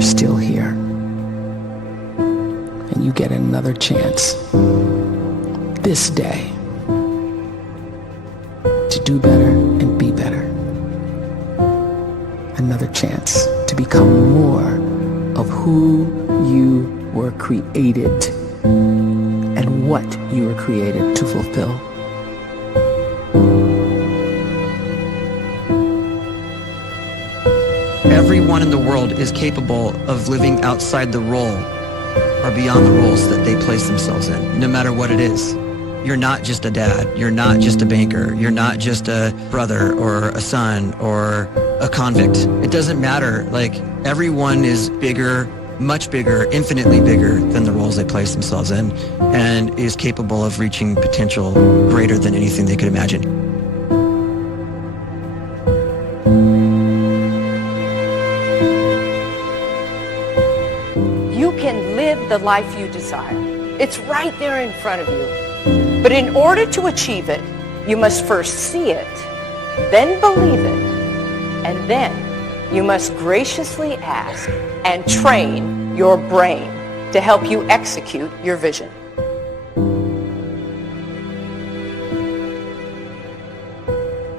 you're still here. And you get another chance this day to do better and be better. Another chance to become more of who you were created and what you were created to fulfill. Everyone in the world is capable of living outside the role or beyond the roles that they place themselves in, no matter what it is. You're not just a dad, you're not just a banker, you're not just a brother or a son or a convict. It doesn't matter. Like, everyone is bigger, much bigger, infinitely bigger than the roles they place themselves in, and is capable of reaching potential greater than anything they could imagine. You can live the life you desire. It's right there in front of you. But in order to achieve it, you must first see it, then believe it, and then you must graciously ask and train your brain to help you execute your vision.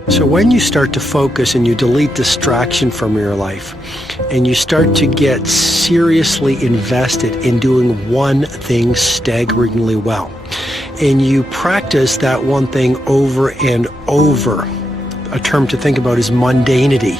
So when you start to focus and you delete distraction from your life and you start to get seriously invested in doing one thing staggeringly well, and you practice that one thing over and over, a term to think about is mundanity.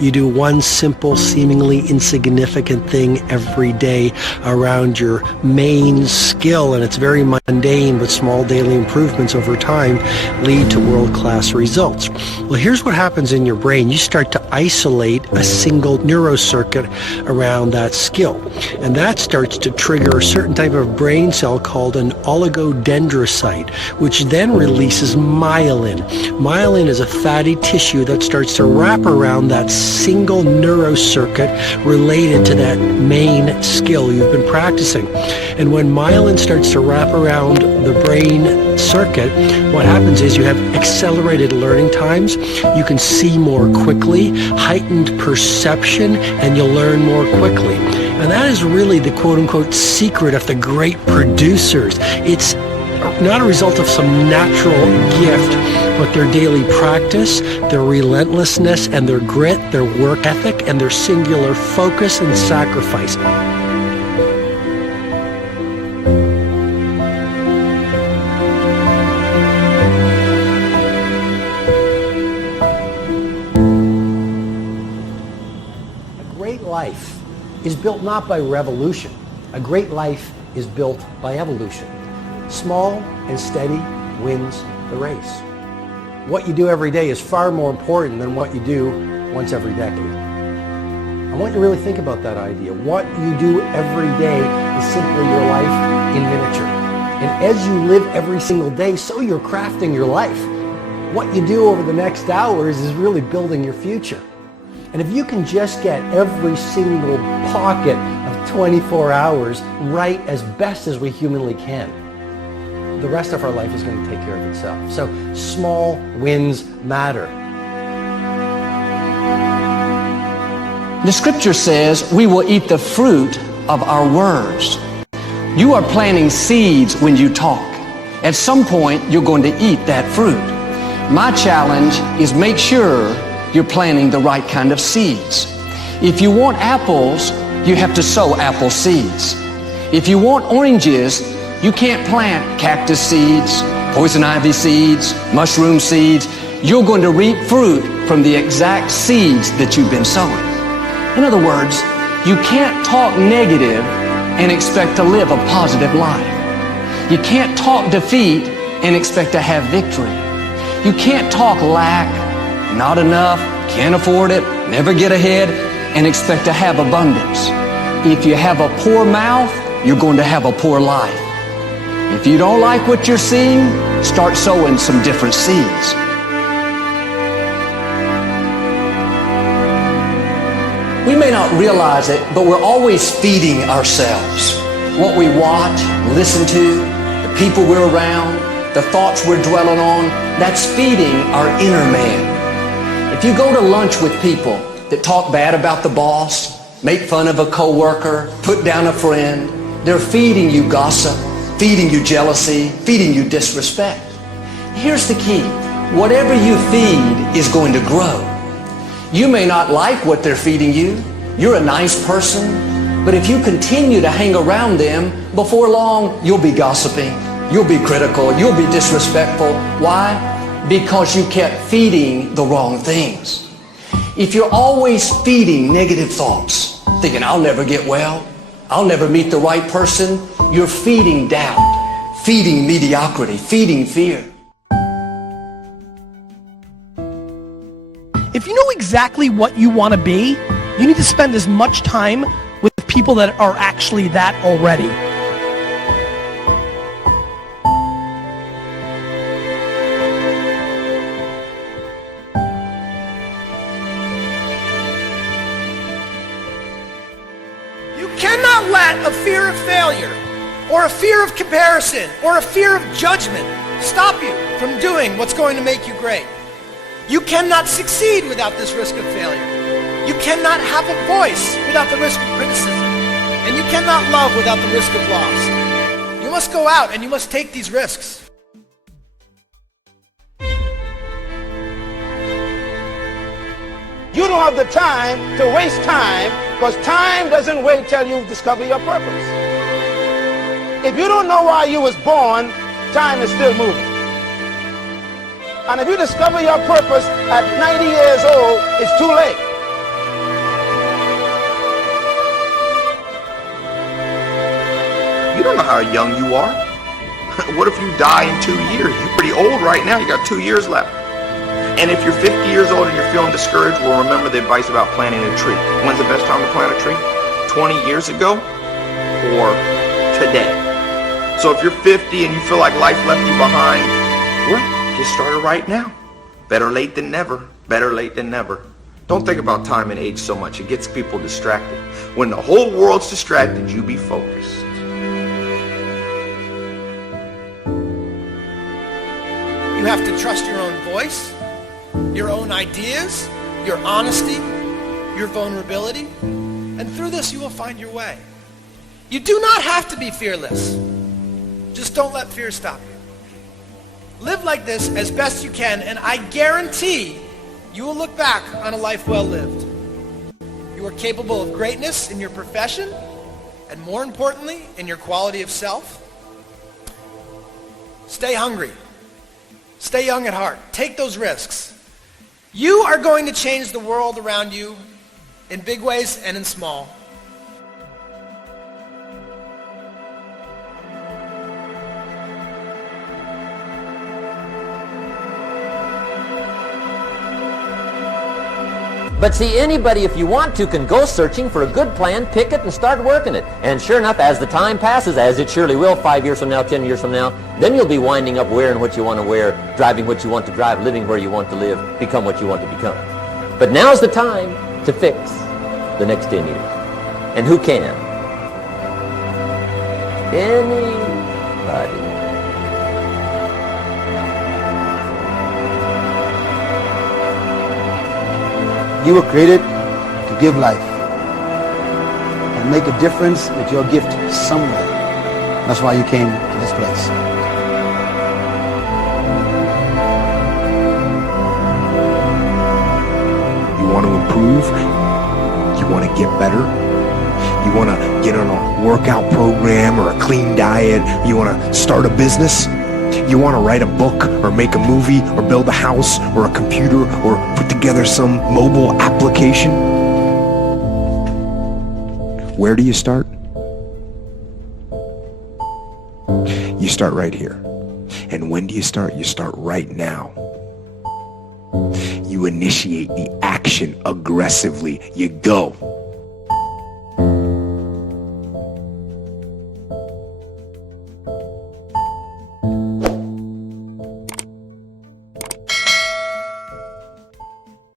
You do one simple, seemingly insignificant thing every day around your main skill, and it's very mundane, but small daily improvements over time lead to world-class results. Well, here's what happens in your brain. You start to isolate a single neurocircuit around that skill, and that starts to trigger a certain type of brain cell called an oligodendrocyte, which then releases myelin. Myelin is a fatty tissue that starts to wrap around that single neurocircuit related to that main skill you've been practicing. And when myelin starts to wrap around the brain circuit, what happens is you have accelerated learning times, you can see more quickly, heightened perception, and you'll learn more quickly. And that is really the quote-unquote secret of the great producers. It's not a result of some natural gift, but their daily practice, their relentlessness and their grit, their work ethic, and their singular focus and sacrifice. A great life is built not by revolution. A great life is built by evolution. Small and steady wins the race. What you do every day is far more important than what you do once every decade. I want you to really think about that idea. What you do every day is simply your life in miniature. And as you live every single day, so you're crafting your life. What you do over the next hours is really building your future. And if you can just get every single pocket of 24 hours right as best as we humanly can, the rest of our life is going to take care of itself. So small wins matter. The scripture says we will eat the fruit of our words. You are planting seeds when you talk. At some point, you're going to eat that fruit. My challenge is make sure you're planting the right kind of seeds. If you want apples, you have to sow apple seeds. If you want oranges, you can't plant cactus seeds, poison ivy seeds, mushroom seeds. You're going to reap fruit from the exact seeds that you've been sowing. In other words, you can't talk negative and expect to live a positive life. You can't talk defeat and expect to have victory. You can't talk lack, not enough, can't afford it, never get ahead, and expect to have abundance. If you have a poor mouth, you're going to have a poor life. If you don't like what you're seeing, start sowing some different seeds. We may not realize it, but we're always feeding ourselves. What we watch, listen to, the people we're around, the thoughts we're dwelling on, that's feeding our inner man. If you go to lunch with people that talk bad about the boss, make fun of a coworker, put down a friend. They're feeding you gossip, feeding you jealousy, feeding you disrespect. Here's the key. Whatever you feed is going to grow. You may not like what they're feeding you. You're a nice person. But if you continue to hang around them, before long, you'll be gossiping. You'll be critical. You'll be disrespectful. Why? Because you kept feeding the wrong things. If you're always feeding negative thoughts, thinking, I'll never get well, I'll never meet the right person, you're feeding doubt, feeding mediocrity, feeding fear. If you know exactly what you want to be, you need to spend as much time with people that are actually that already. You cannot let a fear of failure, or a fear of comparison, or a fear of judgment stop you from doing what's going to make you great. You cannot succeed without this risk of failure. You cannot have a voice without the risk of criticism. And you cannot love without the risk of loss. You must go out and you must take these risks. You don't have the time to waste time, because time doesn't wait till you discover your purpose. If you don't know why you was born, time is still moving. And if you discover your purpose at 90 years old, it's too late. You don't know how young you are. What if you die in 2 years? You're pretty old right now. You got 2 years left. And if you're 50 years old and you're feeling discouraged, well, remember the advice about planting a tree. When's the best time to plant a tree? 20 years ago or today? So if you're 50 and you feel like life left you behind, well, get started right now. Better late than never. Better late than never. Don't think about time and age so much. It gets people distracted. When the whole world's distracted, you be focused. You have to trust your own voice, your own ideas, your honesty, your vulnerability. And through this, you will find your way. You do not have to be fearless. Just don't let fear stop you. Live like this as best you can, and I guarantee you will look back on a life well lived. You are capable of greatness in your profession, and more importantly, in your quality of self. Stay hungry. Stay young at heart. Take those risks. You are going to change the world around you in big ways and in small. But see, anybody, if you want to, can go searching for a good plan, pick it, and start working it. And sure enough, as the time passes, as it surely will 5 years from now, 10 years from now, then you'll be winding up wearing what you want to wear, driving what you want to drive, living where you want to live, become what you want to become. But now's the time to fix the next 10 years. And who can? Anybody. You were created to give life and make a difference with your gift somewhere. That's why you came to this place. You want to improve? You want to get better? You want to get on a workout program or a clean diet? You want to start a business? You want to write a book or make a movie or build a house or a computer or put together some mobile application? Where do you start? You start right here. And when do you start? You start right now. You initiate the action aggressively. You go.